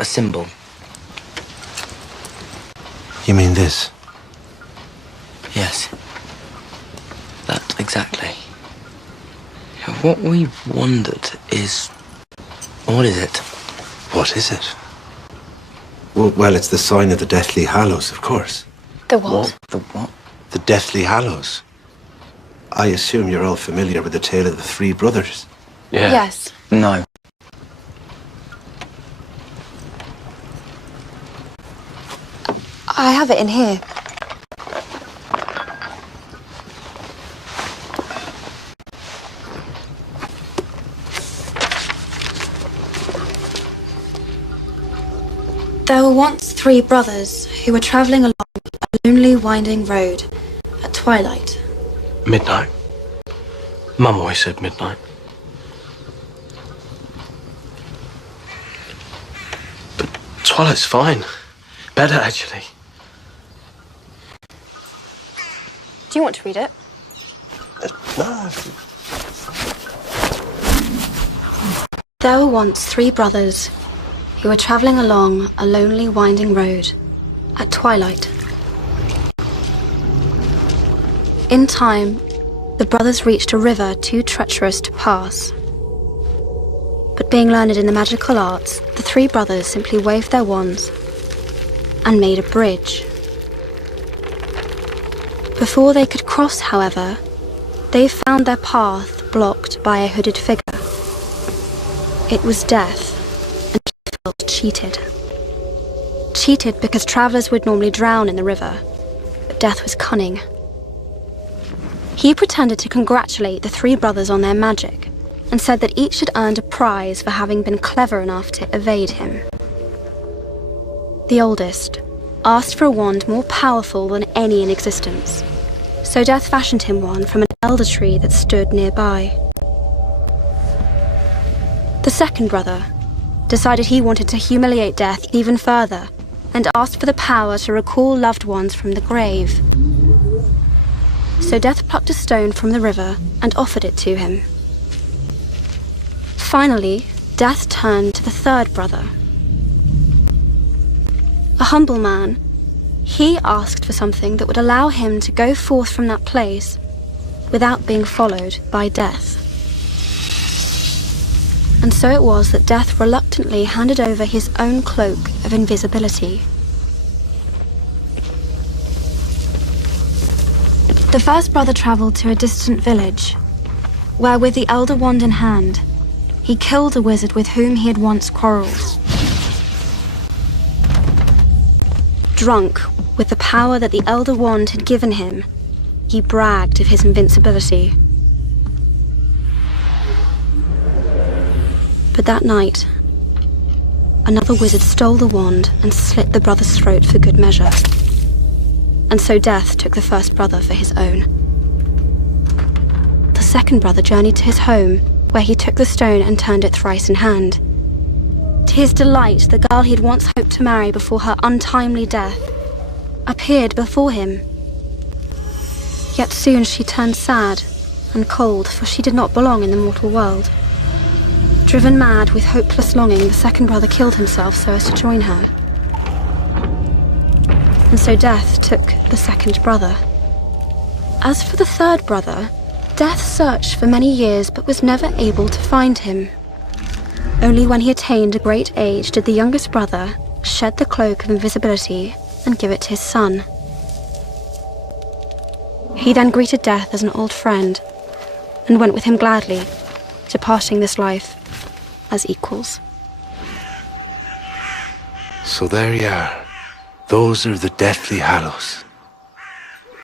a symbol. You mean this? Yes. That exactly. What we wondered is... what is it? What is it? Well, it's the sign of the Deathly Hallows, of course. The what? The what? The Deathly Hallows. I assume you're all familiar with the tale of the three brothers. Yeah. Yes. No. I have it in here. There were once three brothers who were travelling along a lonely, winding road at twilight. Midnight. Mum always said midnight. But twilight's fine. Better, actually. Do you want to read it? No. There were once three brothers who were travelling along a lonely, winding road at twilight. In time, the brothers reached a river too treacherous to pass. But being learned in the magical arts, the three brothers simply waved their wands and made a bridge. Before they could cross, however, they found their path blocked by a hooded figure. It was Death, and he felt cheated. Cheated because travellers would normally drown in the river, but Death was cunning. He pretended to congratulate the three brothers on their magic, and said that each had earned a prize for having been clever enough to evade him. The oldest asked for a wand more powerful than any in existence, so Death fashioned him one from an elder tree that stood nearby. The second brother decided he wanted to humiliate Death even further and asked for the power to recall loved ones from the grave. So Death plucked a stone from the river and offered it to him. Finally, Death turned to the third brother. A humble man, he asked for something that would allow him to go forth from that place without being followed by Death. And so it was that Death reluctantly handed over his own cloak of invisibility. The first brother travelled to a distant village, where with the elder wand in hand, he killed a wizard with whom he had once quarrelled. Drunk with the power that the elder wand had given him, he bragged of his invincibility. But that night, another wizard stole the wand and slit the brother's throat for good measure. And so Death took the first brother for his own. The second brother journeyed to his home, where he took the stone and turned it thrice in hand. To his delight, the girl he had once hoped to marry before her untimely death appeared before him. Yet soon she turned sad and cold, for she did not belong in the mortal world. Driven mad with hopeless longing, the second brother killed himself so as to join her. And so Death took the second brother. As for the third brother, Death searched for many years but was never able to find him. Only when he attained a great age did the youngest brother shed the cloak of invisibility and give it to his son. He then greeted Death as an old friend and went with him gladly, departing this life as equals. So there you are. Those are the Deathly Hallows.